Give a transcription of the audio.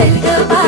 said goodbye.